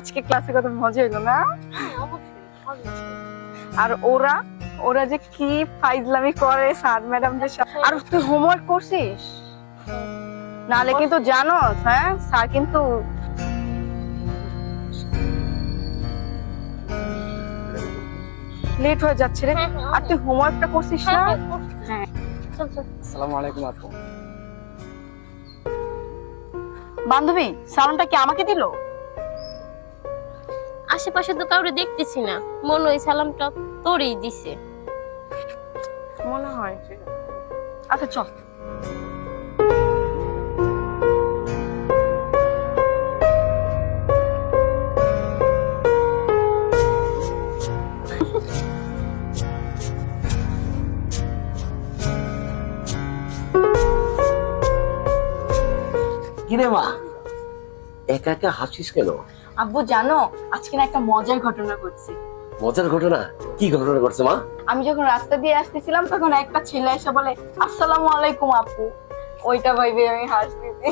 আজকে ক্লাসে কত মজা হইলো না? আর ওরা ওরা যে কি ফাইজলামি করে স্যার ম্যাডামদের সাথে। আর তুই হোমওয়ার্ক করছিস? নালে কিন্তু জানোস, হ্যাঁ স্যার কিন্তু লেট হয়ে যাচ্ছে রে। আর তুই হোমওয়ার্কটা করছিস না? হ্যাঁ। আসসালামু আলাইকুম আপু। বান্ধবী সালামটা কি আমাকে দিল? আশেপাশে তো কাউরে দেখতেছি না, মনে হয় সালামটা তোরই দিছে। মনে হয়। আচ্ছা চল। কিরে মা, একা একা হাসিস কেন? আব্বু জানো আজকে না একটা মজার ঘটনা ঘটছে। মজার ঘটনা? কি ঘটনা ঘটছে মা? আমি যখন রাস্তা দিয়ে আসতেছিলাম তখন একটা ছেলে এসে বলে আসসালামু আলাইকুম আপু। ওইটা ভাইবে আমি হাসতেছি।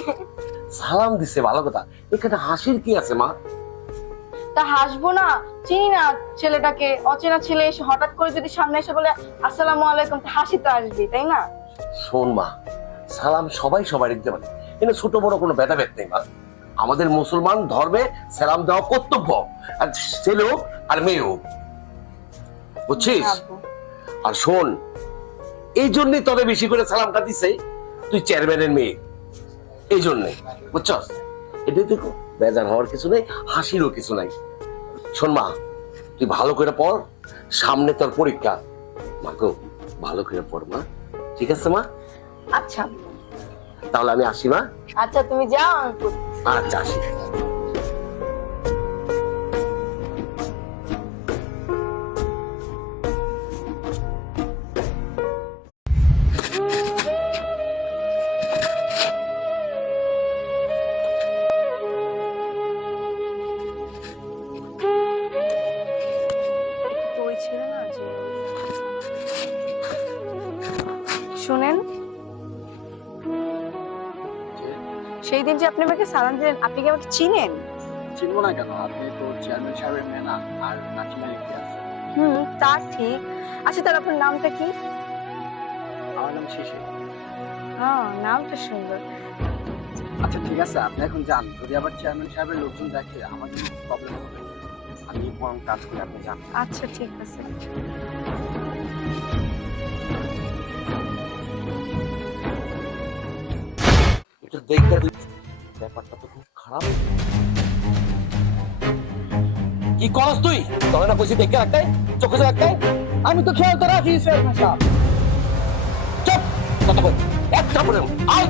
সালাম দিছে, ভালো কথা। এখানে হাসির কি আছে মা? তা হাসবো না? চিনি না ছেলেটাকে, অচেনা ছেলে এসে হঠাৎ করে যদি সামনে এসে বলে আসসালামু আলাইকুম, তা হাসি তো আসবে তাই না? শোন মা, সালাম সবাই সবাই দিতে পারে, কিন্তু ছোট বড় কোনো ভেদাভেদ নেই মা। আমাদের মুসলমান ধর্মে সালাম দেওয়া কর্তব্য, আর ছেলে হোক আর মেয়ে হোক, বুঝছিস? আব্বু। আর শোন, এই জন্যই তবে বেশি করে সালামটা দিছে, তুই চেয়ারম্যানের মেয়ে, এই জন্যে, বুঝছস? এটাই দেখো, বেজার হওয়ার কিছু নেই, হাসিরও কিছু নাই। শোন মা, তুই ভালো করে পড়, সামনে তোর পরীক্ষা। মা গো, ভালো করে পড় মা, ঠিক আছে মা? আচ্ছা তাহলে আমি আসি মা। আচ্ছা তুমি যাও, আমি পড়ছি। আচ্ছা আসি। তো ওই ছেলে না যে শুনেন, সেই দিন যে আপনি আমাকে সালাম দিলেন, আপনি কি আমাকে চিনেন? চিনবো না কেন? আপনি তো চেয়ারম্যান সাহেবের মেয়ে না, আর নাচিনা কি আছে? তা ঠিক। আচ্ছা তাহলে আপনার নামটা কি? আমার নাম শিশির। হ্যাঁ নামটা সুন্দর। আচ্ছা ঠিক আছে, আপনি এখন যান। যদি আবার চেয়ারম্যান সাহেবের লোকজন দেখে আমার জন্য প্রবলেম হবে। আমি বরং কাজ করে আপনি যান। আচ্ছা ঠিক আছে। একটু দেখতে তুই, ব্যাপারটা তো খুব খারাপ। কি করস তুই? তোর না কইছি দেখে রাখতে, চোখে রাখতে। আমি তো খেয়াল তো রাখি চেয়ারম্যান সাহেব। চুপ, কথা বল, এক চাপড়ে আয়।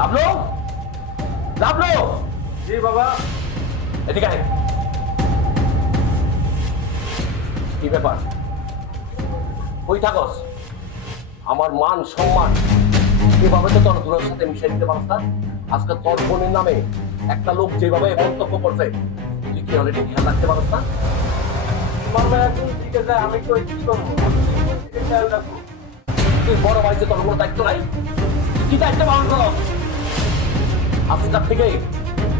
লাভলো, লাভলো। জি বাবা। এদিকে আয়। কি ব্যাপার? কই থাকস? আমার মান সম্মান এভাবে তো তোর দূরের সাথে মিশে দিতে পারস না। আজকে তোর বোনের নামে একটা লোক যেভাবে মন্তব্য করছে, তুই কি অলরেডি খেয়াল রাখতে পারস না? বাবা এখন ঠিক আছে, আমি তো কি করবো? খেয়াল রাখবো। তুই বড় ভাই যে তোর কোনো দায়িত্ব নাই, কি দায়িত্ব পালন করো? আজকাল থেকে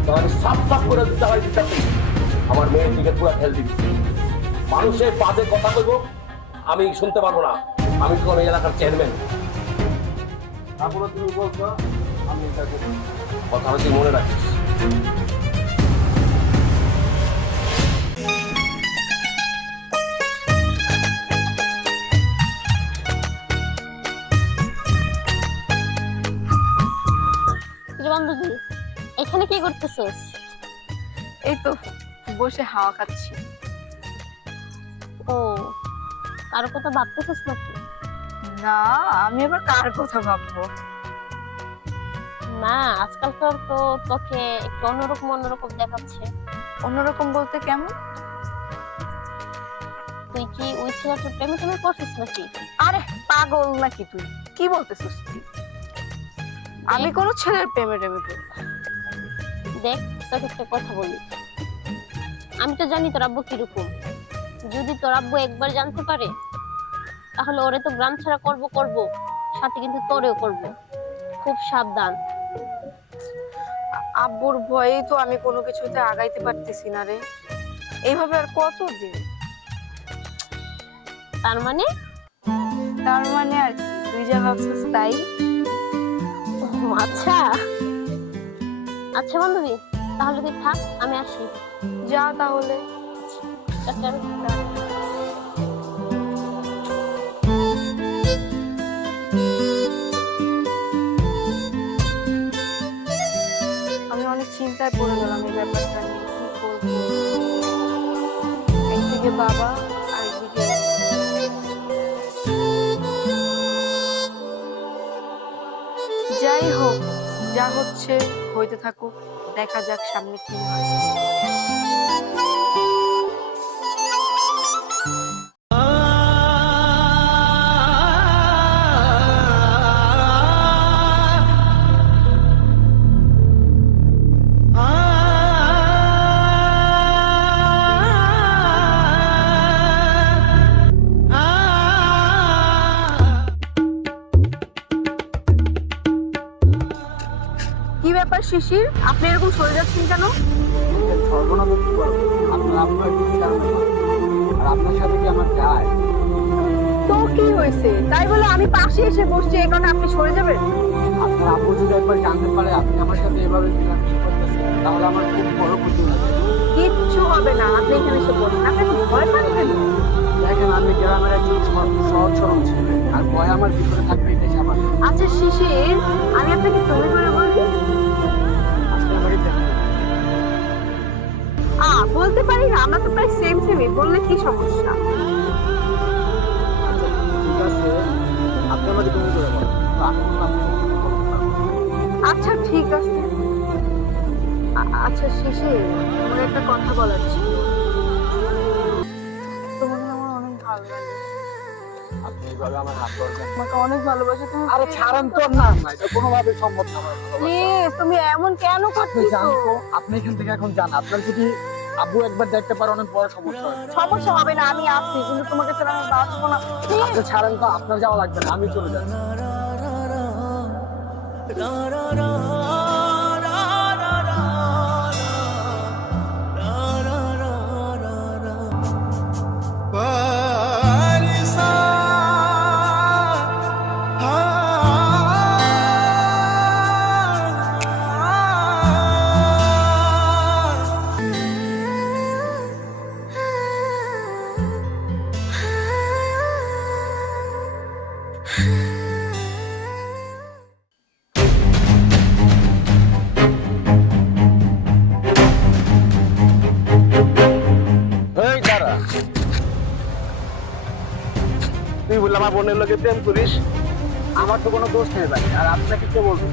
তোর আমি সাফ সাফ করে দিতে হয় দিতে, আমার মেয়ের দিকে পুরো খেয়াল দিবি। মানুষের বাজে কথা কইব আমি শুনতে পারবো না। আমি তো এই এলাকার চেয়ারম্যান। তারপরে তুমি বলছো, আমি এটা করবো। কথাটা তুই মনে রাখিস। বান্ধবী, এখানে কি করতেছস? এই তো বসে হাওয়া খাচ্ছি। ও, কারো কথা ভাবতেছস নাকি? না, আমি আবার কার কথা ভাববো? না, আজকালকার তো তোকে একটু অন্যরকম অন্যরকম দেখাচ্ছে। অন্যরকম বলতে কেমন? তুই কি ওই ছেলেটার প্রেমে টেমে পড়ছিস নাকি? আরে পাগল নাকি তুই? কি বলতেছিস তুই? আমি কোনো ছেলের প্রেমে টেমে পড়ি না। দেখ, তোকে একটা কথা বলি, আমি তো জানি তোর আব্বু কিরকম। যদি তোর আব্বু একবার জানতে পারে, তাহলে ওরে তো গ্রাম ছাড়া করব, সাথে কিন্তু তোরেও করব। খুব সাবধান। আব্বুর ভয়েই তো আমি কোনো কিছুতে আগাইতে পারতেছি না রে। এইভাবে আর কতদিন? তার মানে? তার মানে আর কি, তুই যা ভাবছিস তাই। ও আচ্ছা আচ্ছা বান্ধবী, তাহলে তুই থাক, আমি আসি। যা তাহলে। টাটা। আমি অনেক চিন্তায় পড়ে গেলাম এই ব্যাপারটা নিয়ে, কি করবো। একদিকে বাবা আর একদিকে যাই হোক, যা হচ্ছে হইতে থাকুক, দেখা যাক সামনে কি হয়। কি ব্যাপার শিশির, আপনি এরকম সরে যাচ্ছেন কেন? সর্বনাশ কি করবো, আপনার আব্বু একজন চেয়ারম্যান আর আপনার সাথে কি আমার যায়? তো কি হয়েছে তাই বলে আমি পাশে এসে বসছি এই কারণে আপনি সরে যাবেন? আপনার আব্বু যদি একবার জানতে পারে আপনি আমার সাথে এভাবে মেলামেশা করতেছেন, তাহলে আমার খুব বড় ক্ষতি হবে। কিচ্ছু হবে না, আপনি এখানে এসে বসেন। আপনি তো ভয় পান কেন? দেখেন, আমি গ্রামের একজন সহজ সরল ছেলে, আর ভয় আমার ভিতরে থাকবে এটাই স্বাভাবিক। আচ্ছা শিশির, আমি আপনাকে তুমি করে বলি? আপনার বাড়িতে বলতে পারি না, আমরা তো প্রায় সেম সেমই, বললে কি সমস্যা? আচ্ছা ঠিক আছে, আপনি আমাকে তুমি করে বলেন, তো আমি কিন্তু আপনাকে তুমি বলতে পারবো। আচ্ছা ঠিক আছে। আচ্ছা শিশির, আমার একটা কথা বলার ছিল। তোমাকে আমার অনেক ভালো লাগে। আপনি এইভাবে আমার হাত ধরবেন? তোমাকে অনেক ভালোবাসি। তুমি আরে ছাড়েন তো, না না, এটা কোনোভাবে সম্ভব না আমার ভালোবাসা। প্লিজ, তুমি এমন কেন আপনি করতেছো? জানতো, আপনি এখান থেকে এখন যান। আপনার যদি আব্বু একবার দেখতে পারে অনেক বড় সমস্যা হবে। সমস্যা হবে না, আমি আছি, কিন্তু তোমাকে ছাড়া আমি বাঁচবো না। আপনি ছাড়েন তো, আপনার যাওয়া লাগবে না, আমি চলে যাচ্ছি। এই দাঁড়া, তুই বললাম আমার বোনের লোকে প্রেম করিস? আমার তো কোনো দোষ নেই ভাই, আর আপনাকে কে বলছে?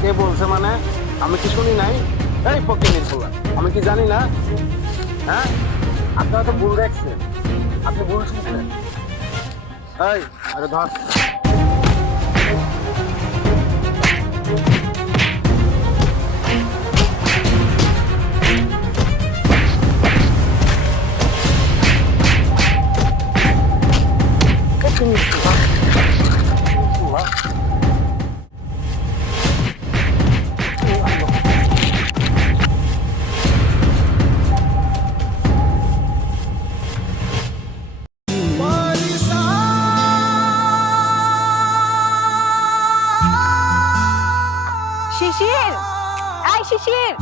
কে বলছে মানে? আমি কি শুনি নাই? এই ফকির বললাম, আমি কি জানি না? হ্যাঁ, আপনারা তো ভুল দেখছেন, আপনি ভুল শুনছেন। এই আরে ধর। শিশির, এই শিশির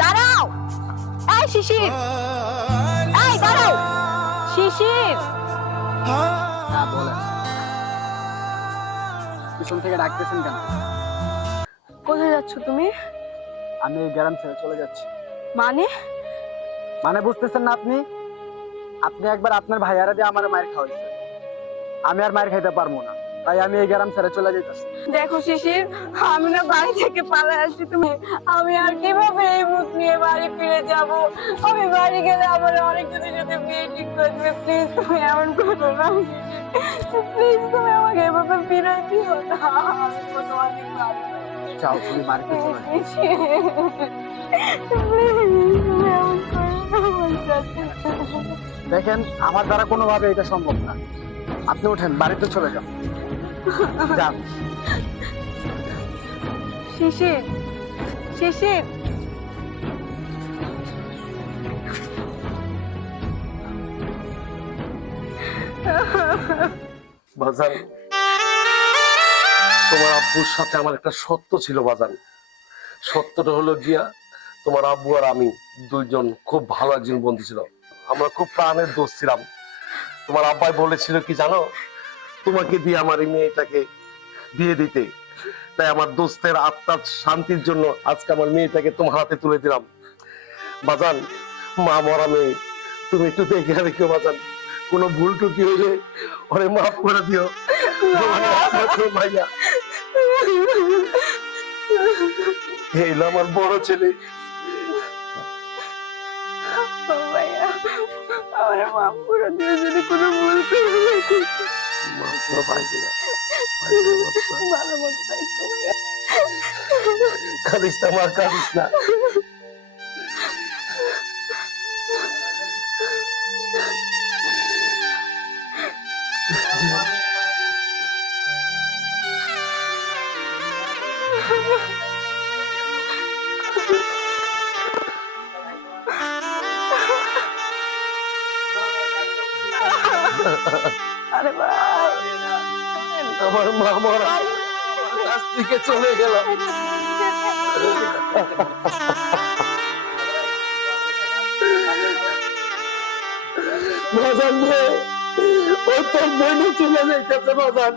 দাঁড়াও, এই শিশির, এই দাঁড়াও শিশির। হ্যাঁ বলেন, পিছন থেকে ডাকতেছেন কেন? কোথায় যাচ্ছ তুমি? আমি এই গ্রাম ছেড়ে চলে যাচ্ছি। মানে? মানে বুঝতেছেন না আপনি? আপনি একবার আপনার ভাইয়ারা দিয়ে আমার মায়ের খাওয়াইছে, আমি আর মায়ের খাইতে পারবো না। তাই আমি এই গ্রাম ছেড়ে চলে যেতেছি। দেখো শিশির, আমি না বাড়ি থেকে পালায় আসছি, তুমি আমি আর কিভাবে এই মুখ নিয়ে বাড়ি ফিরে যাব? আমি বাড়ি গেলে আমার অনেকজনের সাথে বিয়ে ঠিক করে দেবে। প্লিজ তুমি এমন করো না, প্লিজ তুমি আমাকে এভাবে ফিরে দিও না। আমি তো তোমাকে ভালোবাসি। যাও তুমি বাড়িতে চলে যাও। শিশির, প্লিজ তুমি এমন করো না আমার সাথে। দেখেন আমার দ্বারা কোনোভাবে এটা সম্ভব না, আপনি ওঠেন বাড়িতে চলে যান। যান। শিশির, শিশির, বাজান, তোমার আব্বুর সাথে আমার একটা সত্য ছিল বাজান। সত্যটা হলো গিয়া, তোমার আব্বু আর আমি দুইজন খুব ভালো একজন বন্ধু ছিল। আমরা খুব প্রাণের দোস্ত ছিলাম। তোমার আব্বাই বলেছিল কি জানো, তোমাকে দিয়ে আমার এই মেয়েটাকে বিয়ে দিতে। তাই আমার দোস্তের আত্মার শান্তির জন্য আজকে আমার মেয়েটাকে তোমার হাতে তুলে দিলাম। বাজান, মা মরা মেয়ে, তুমি একটু দেখে রেখো বাজান। কোনো ভুল টুটি হইলে ওরে মাফ করে দিও। ভাইয়া, এই হলো আমার বড় ছেলে। ভাইয়া, আমার মাফ করে দিও যদি কোনো ভুল করে থাকি। মাফ করো ভাইয়া। ভালো মতো থাকো ভাইয়া। কাঁদিস না মা, কাঁদিস না। আরে ভাই, আমার মা মরা আমার কাছ থেকে চলে গেল। বাজান রে, ও তোর বোনই চলে যাইতেছে বাজান।